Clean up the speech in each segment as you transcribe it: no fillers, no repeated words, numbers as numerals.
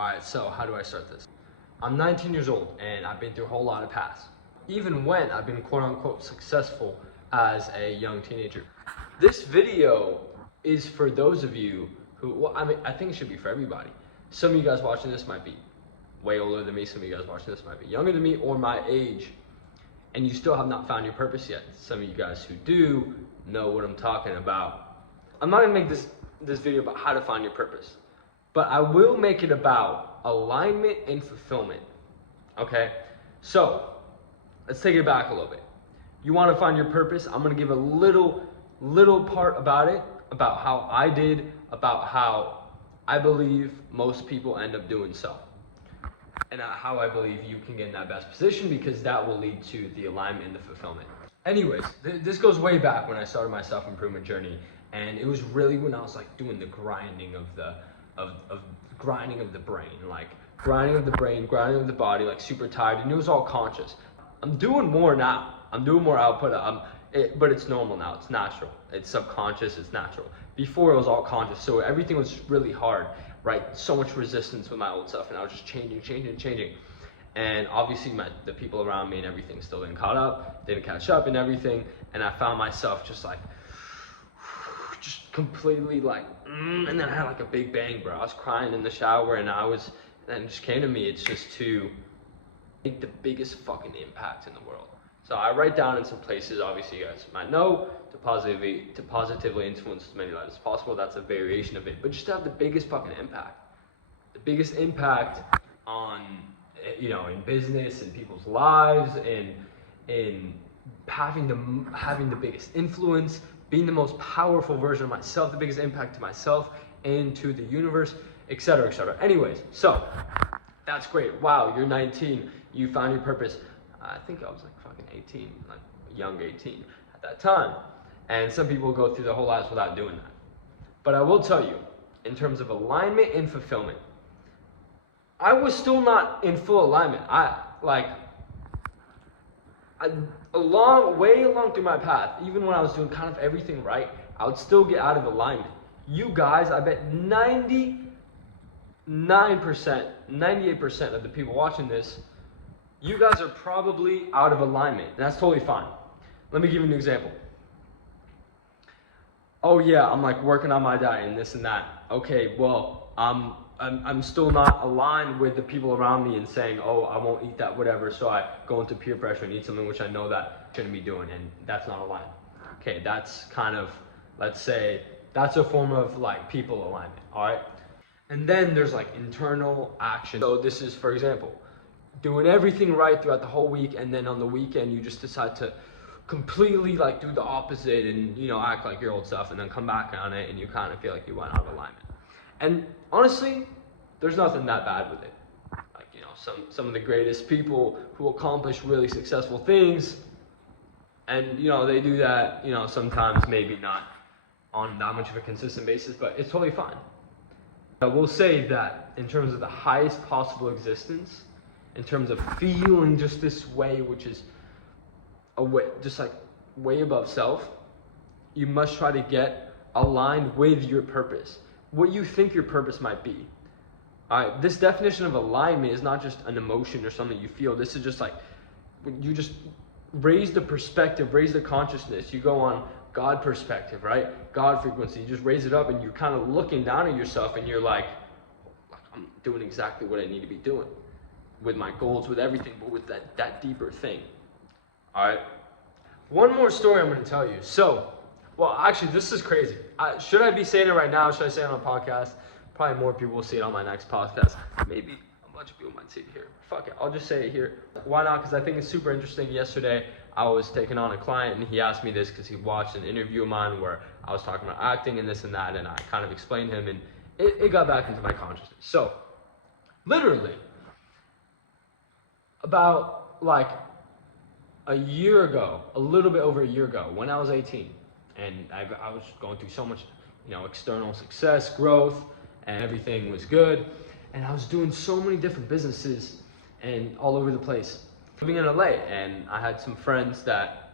Alright, so how do I start this? I'm 19 years old and I've been through a whole lot of paths. Even when I've been quote unquote successful as a young teenager. This video is for those of you who, well, I think it should be for everybody. Some of you guys watching this might be way older than me. Some of you guys watching this might be younger than me or my age. And you still have not found your purpose yet. Some of you guys who do know what I'm talking about. I'm not gonna make this video about how to find your purpose, but I will make it about alignment and fulfillment. Okay? So, let's take it back a little bit. You wanna find your purpose? I'm gonna give a little part about it, about how I did, about how I believe most people end up doing so. And how I believe you can get in that best position, because that will lead to the alignment and the fulfillment. Anyways, this goes way back when I started my self-improvement journey, and it was really when I was like doing the grinding of the grinding of the brain, like grinding of the brain, grinding of the body, like super tired, and it was all conscious. I'm doing more now. I'm doing more output. But it's normal now. It's natural. It's subconscious. It's natural. Before it was all conscious, so everything was really hard. Right, so much resistance with my old stuff, and I was just changing. And obviously the people around me and everything still didn't catch up and everything. And I found myself just like, just completely like, and then I had like a big bang, bro. I was crying in the shower, and it just came to me, it's just to make the biggest fucking impact in the world. So I write down in some places, obviously you guys might know, to positively influence as many lives as possible. That's a variation of it, but just to have the biggest fucking impact. The biggest impact on, in business and people's lives, and in having the biggest influence, being the most powerful version of myself, the biggest impact to myself and to the universe, etc., etc. Anyways, so that's great. Wow, you're 19, you found your purpose. I think I was like fucking 18, like young 18 at that time. And some people go through their whole lives without doing that. But I will tell you, in terms of alignment and fulfillment, I was still not in full alignment. Way along through my path, even when I was doing kind of everything right, I would still get out of alignment. You guys, I bet 99%, 98% of the people watching this, you guys are probably out of alignment, and that's totally fine. Let me give you an example. Oh yeah, I'm like working on my diet and this and that. Okay, well, I'm still not aligned with the people around me and saying, oh, I won't eat that, whatever. So I go into peer pressure and eat something which I know that I shouldn't be doing, and that's not aligned. Okay, that's kind of, let's say, that's a form of like people alignment, all right? And then there's like internal action. So this is, for example, doing everything right throughout the whole week, and then on the weekend you just decide to completely like do the opposite and act like your old stuff, and then come back on it and you kind of feel like you went out of alignment. And honestly, there's nothing that bad with it. Like, some of the greatest people who accomplish really successful things, and they do that, sometimes maybe not on that much of a consistent basis, but it's totally fine. I will say that in terms of the highest possible existence, in terms of feeling just this way, which is just like way above self, you must try to get aligned with your purpose, what you think your purpose might be. All right, this definition of alignment is not just an emotion or something you feel. This is just like, when you just raise the perspective, raise the consciousness. You go on God perspective, right? God frequency. You just raise it up, and you're kind of looking down at yourself, and you're like, I'm doing exactly what I need to be doing with my goals, with everything, but with that deeper thing. All right. One more story I'm going to tell you. So, well, actually, this is crazy. Should I be saying it right now? Should I say it on a podcast? Probably more people will see it on my next podcast. Maybe a bunch of people might see it here. Fuck it. I'll just say it here. Why not? Because I think it's super interesting. Yesterday, I was taking on a client, and he asked me this because he watched an interview of mine where I was talking about acting and this and that, and I kind of explained him, and it got back into my consciousness. So, literally, about like a year ago, a little bit over a year ago, when I was 18, and I was going through so much, external success, growth, and everything was good, and I was doing so many different businesses and all over the place. Living in LA, and I had some friends that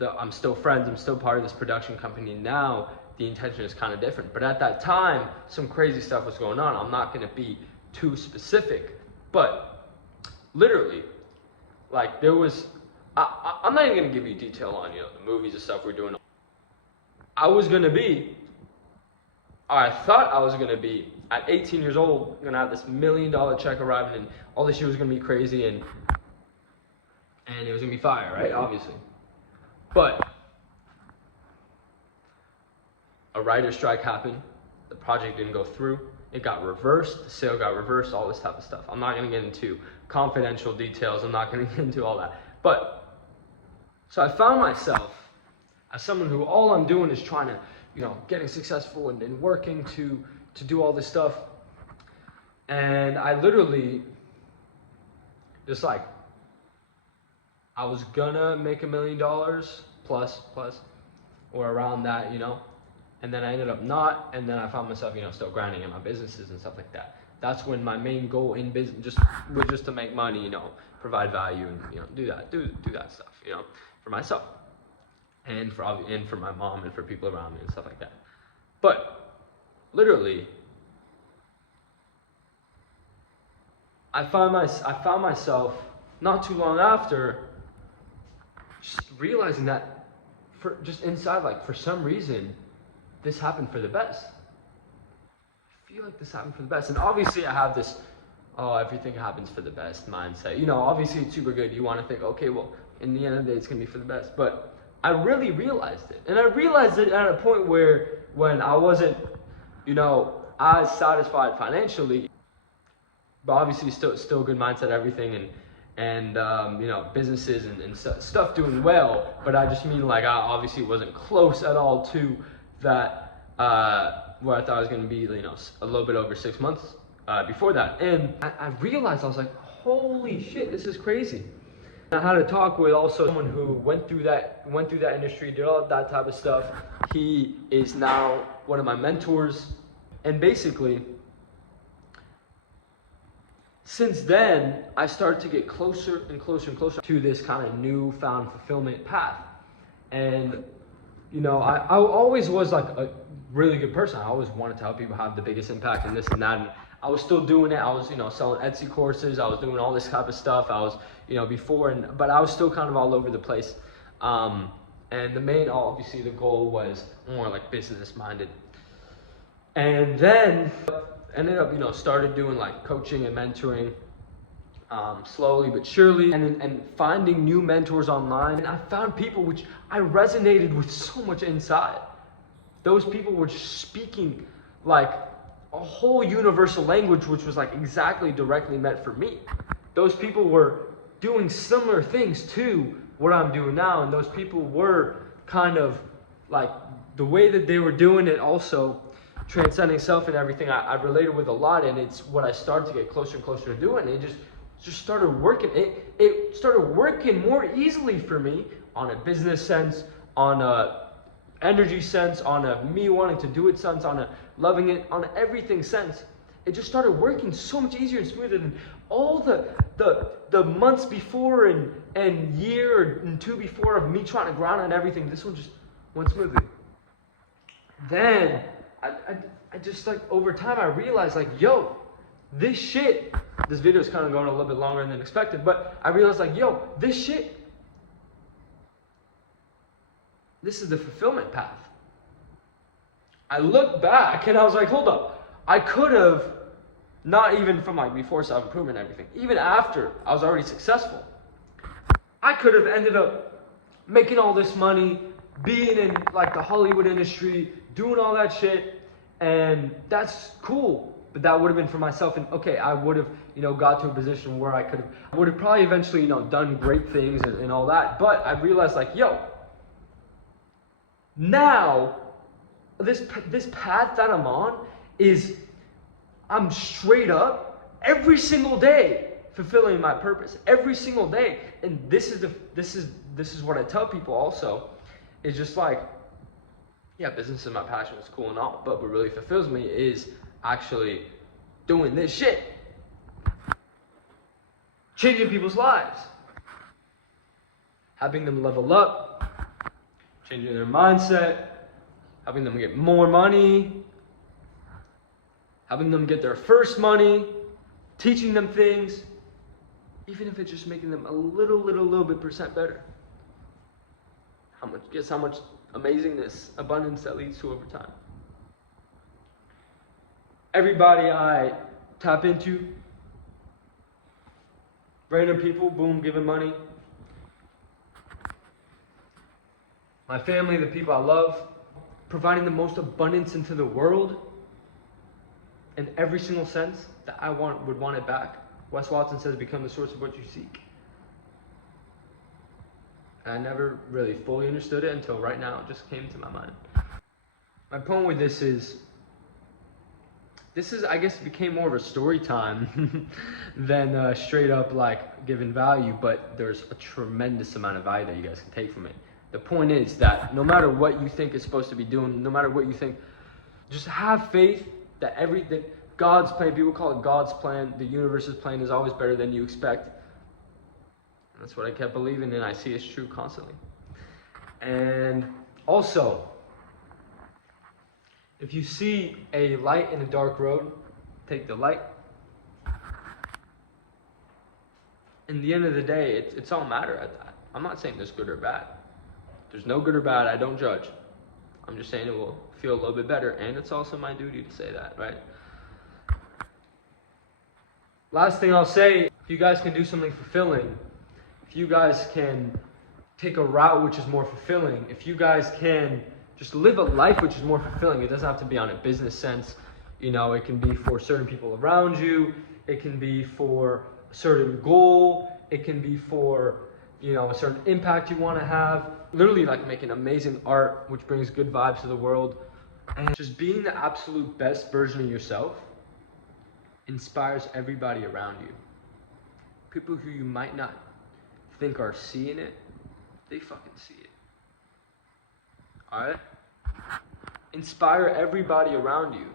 I'm still friends, I'm still part of this production company now. The intention is kind of different, but at that time, some crazy stuff was going on. I'm not going to be too specific, but literally, like there was, I'm not even gonna give you detail on, you know, the movies and stuff we're doing. I thought I was gonna be at 18 years old, gonna have this $1 million check arriving, and all this shit was gonna be crazy, and it was gonna be fire, right? Obviously, but a writer's strike happened. The project didn't go through. It got reversed. The sale got reversed. All this type of stuff. I'm not gonna get into confidential details. I'm not gonna get into all that. But so I found myself as someone who all I'm doing is trying to, you know, getting successful and working to do all this stuff. And I literally just like, I was gonna make $1 million plus, or around that, you know, and then I ended up not, and then I found myself, you know, still grinding in my businesses and stuff like that. That's when my main goal in business was just to make money, you know, provide value, and you know, do that stuff, you know, for myself, and for my mom, and for people around me and stuff like that. But literally, I found myself not too long after just realizing that just inside, like for some reason, this happened for the best. I feel like this happened for the best. And obviously I have this, oh, everything happens for the best mindset. You know, obviously it's super good. You want to think, okay, well, in the end of the day, it's going to be for the best. But I really realized it. And I realized it at a point where when I wasn't, you know, as satisfied financially, but obviously still good mindset, everything, and you know, businesses and stuff doing well. But I just mean, like, I obviously wasn't close at all to that, where I thought I was going to be, you know, a little bit over 6 months before that. And I realized, I was like, holy shit, this is crazy. I had a talk with also someone who went through that industry, did all that type of stuff. He is now one of my mentors, and basically, since then, I started to get closer and closer and closer to this kind of newfound fulfillment path. And, you know, I always was like a really good person. I always wanted to help people have the biggest impact and this and that. And I was still doing it. I was, you know, selling Etsy courses. I was doing all this type of stuff. I was, you know, but I was still kind of all over the place. And the main, obviously, the goal was more like business minded. And then ended up, you know, started doing like coaching and mentoring, slowly but surely, and finding new mentors online. And I found people which I resonated with so much inside. Those people were just speaking like a whole universal language, which was like exactly directly meant for me. Those people were doing similar things to what I'm doing now, and those people were kind of like the way that they were doing it, also transcending self and everything, I related with a lot, and it's what I started to get closer and closer to doing. It just started working. It started working more easily for me on a business sense, on a energy sense, on a me wanting to do it sense, on a loving it, on everything sense. It just started working so much easier and smoother than all the months before and year and two before of me trying to grind on everything. This one just went smoothly. Then I just, like, over time I realized, like, yo, this video is kind of going a little bit longer than expected, but I realized, like, yo, this is the fulfillment path. I look back and I was like, hold up, I could have, not even from like before self-improvement and everything, even after I was already successful, I could have ended up making all this money, being in like the Hollywood industry, doing all that shit, and that's cool. But that would have been for myself, and okay, I would have, you know, got to a position where I would have probably eventually, you know, done great things and all that. But I realized, like, yo, now this path that I'm on is, I'm straight up every single day fulfilling my purpose every single day. And this is what I tell people also. It's just like, yeah, business is my passion, it's cool and all, but what really fulfills me is actually doing this shit. Changing people's lives. Helping them level up. Changing their mindset. Helping them get more money. Helping them get their first money. teaching them things, even if it's just making them a little bit percent better. Guess how much amazingness, abundance that leads to over time. Everybody I tap into, random people, boom, giving money. My family, the people I love, providing the most abundance into the world in every single sense that I would want it back. Wes Watson says, become the source of what you seek. And I never really fully understood it until right now. It just came to my mind. My point with this is, I guess, became more of a story time than straight up like giving value, but there's a tremendous amount of value that you guys can take from it. The point is that no matter what you think is supposed to be doing, no matter what you think, just have faith that everything, God's plan, people call it God's plan, the universe's plan is always better than you expect. And that's what I kept believing, and I see it's true constantly. And also, if you see a light in a dark road, take the light. In the end of the day, it's all matter at that. I'm not saying there's good or bad. There's no good or bad. I don't judge. I'm just saying it will feel a little bit better, and it's also my duty to say that, right? Last thing I'll say, if you guys can do something fulfilling, if you guys can take a route which is more fulfilling, if you guys can just live a life which is more fulfilling, it doesn't have to be on a business sense. You know, it can be for certain people around you. It can be for a certain goal. It can be for, you know, a certain impact you want to have. Literally like making amazing art, which brings good vibes to the world. And just being the absolute best version of yourself inspires everybody around you. People who you might not think are seeing it, they fucking see it. Alright? Inspire everybody around you.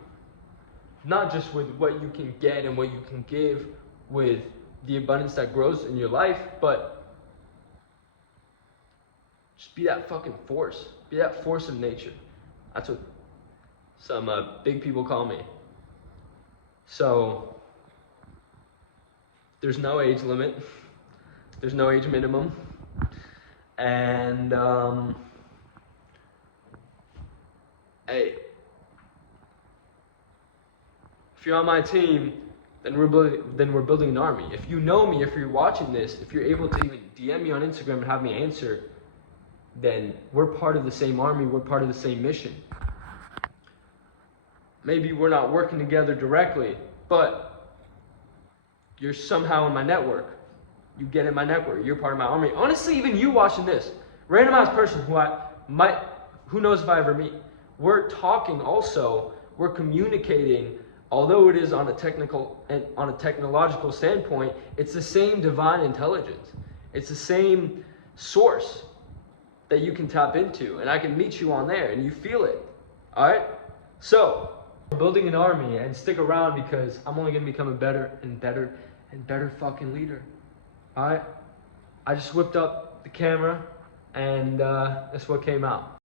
Not just with what you can get and what you can give with the abundance that grows in your life, but just be that fucking force. Be that force of nature. That's what some big people call me. So, there's no age limit. There's no age minimum. And, hey, if you're on my team, then we're building an army. If you know me, if you're watching this, if you're able to even DM me on Instagram and have me answer, then we're part of the same army, we're part of the same mission. Maybe we're not working together directly, but you're somehow in my network. You get in my network, you're part of my army. Honestly, even you watching this, random ass person who knows if I ever meet. We're talking also, we're communicating, although it is on a technological standpoint, it's the same divine intelligence. It's the same source that you can tap into, and I can meet you on there, and you feel it. All right? So, we're building an army, and stick around because I'm only going to become a better and better and better fucking leader. All right? I just whipped up the camera, and that's what came out.